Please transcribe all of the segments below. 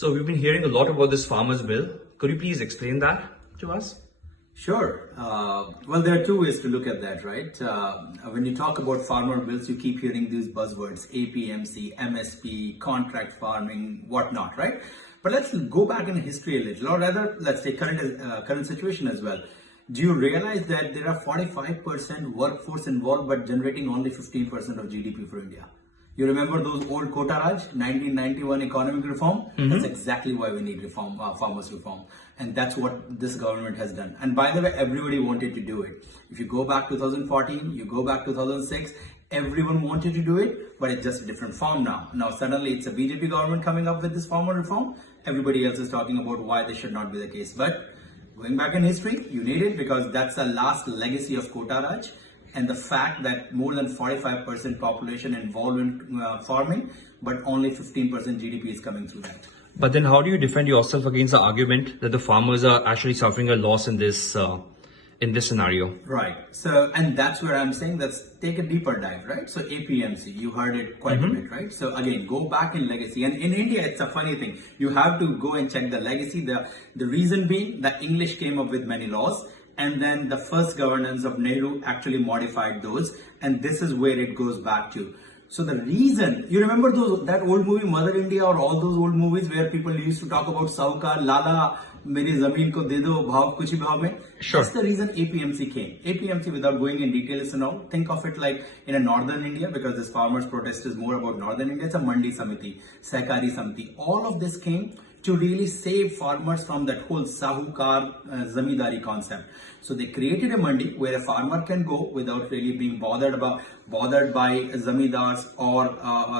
So we've been hearing a lot about this farmers bill. Could you please explain that to us? Sure. Well, there are two ways to look at that, right? When you talk about farmer bills, you keep hearing these buzzwords: APMC, MSP, contract farming, whatnot, right? But let's go back in history a little, or rather, let's say current situation as well. Do you realize that there are 45% workforce involved, but generating only 15% of GDP for India? You remember those old Kota Raj, 1991 economic reform? That's exactly why we need reform, farmers reform. And that's what this government has done. And by the way, everybody wanted to do it. If you go back 2014, you go back 2006, everyone wanted to do it, but it's just a different form now. Now suddenly it's a BJP government coming up with this farmer reform. Everybody else is talking about why this should not be the case. But going back in history, you need it because that's the last legacy of Kota Raj. And the fact that more than 45% population involved in farming, but only 15% GDP is coming through that. But then how do you defend yourself against the argument that the farmers are actually suffering a loss in this scenario? Right. So, and that's where I'm saying, let's take a deeper dive, right? So APMC, you heard it quite a bit, right? So again, go back in legacy. And in India, it's a funny thing. You have to go and check the legacy. The reason being, the English came up with many laws. And then the first governance of Nehru actually modified those. And this is where it goes back to. So the reason, you remember that old movie Mother India, or all those old movies where people used to talk about Saukar, Lala, Meri Zameen ko de do, bhav kuch hi bhav mein. Sure. That's the reason APMC came. APMC, without going in details and all, think of it like in a northern India, because this farmers protest is more about northern India. It's a Mandi Samiti, Sehkari Samiti. All of this came to really save farmers from that whole Sahukar Zamindari concept. So they created a mandi where a farmer can go without really being bothered by zamindars or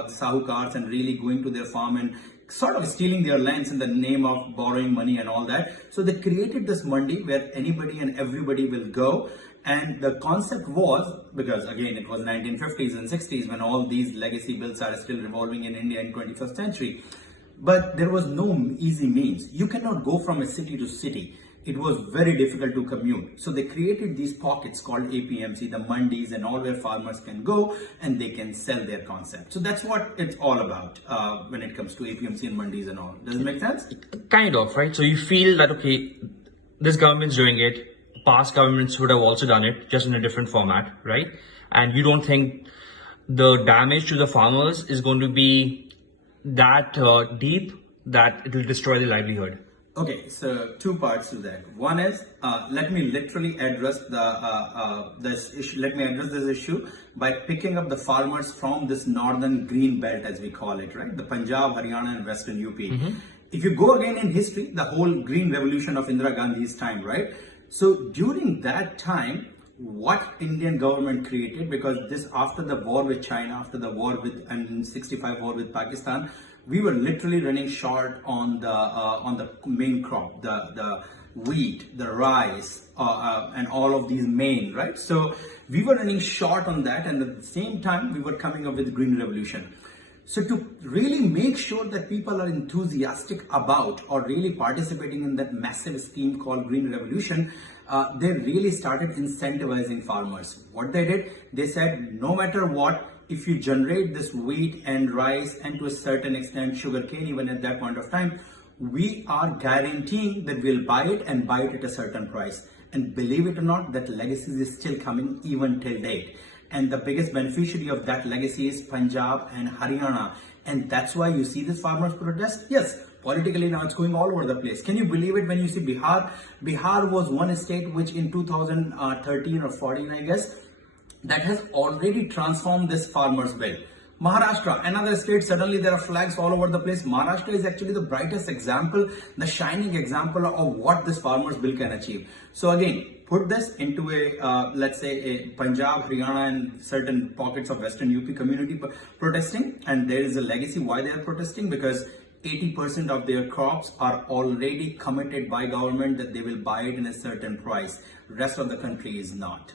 Sahukars and really going to their farm and sort of stealing their lands in the name of borrowing money and all that. So they created this mandi where anybody and everybody will go. And the concept was, because again, it was 1950s and 60s when all these legacy bills are still revolving in India in 21st century. But there was no easy means. You cannot go from a city to city. It was very difficult to commute. So they created these pockets called APMC, the mandis and all, where farmers can go and they can sell their concept. So that's what it's all about when it comes to APMC and mandis and all. Does it make sense? Kind of, right? So you feel that, okay, this government's doing it. Past governments would have also done it, just in a different format, right? And you don't think the damage to the farmers is going to be that deep that it will destroy the livelihood? Okay, so two parts to that. One is, let me literally address this issue. Let me address this issue by picking up the farmers from this northern green belt, as we call it, right? The Punjab, Haryana, and Western UP. If you go again in history, the whole green revolution of Indira Gandhi's time, right? So during that time, what Indian government created, because this after the war with China, after the war with and 65 war with Pakistan, we were literally running short on the main crop, the wheat, the rice, and all of these main, right? So we were running short on that, and at the same time we were coming up with green revolution. So to really make sure that people are enthusiastic about or really participating in that massive scheme called Green Revolution, they really started incentivizing farmers. What they did, they said, no matter what, if you generate this wheat and rice and to a certain extent sugarcane, even at that point of time, we are guaranteeing that we'll buy it and buy it at a certain price. And believe it or not, that legacy is still coming even till date. And the biggest beneficiary of that legacy is Punjab and Haryana. And that's why you see this farmers protest. Yes, politically now it's going all over the place. Can you believe it when you see Bihar? Bihar was one state which in 2013 or 14, I guess, that has already transformed this farmers bill. Maharashtra, another state, suddenly there are flags all over the place. Maharashtra is actually the brightest example, the shining example of what this farmers bill can achieve. So again, put this into a, let's say a Punjab, Haryana and certain pockets of Western UP community protesting, and there is a legacy why they are protesting, because 80% of their crops are already committed by government that they will buy it in a certain price. Rest of the country is not.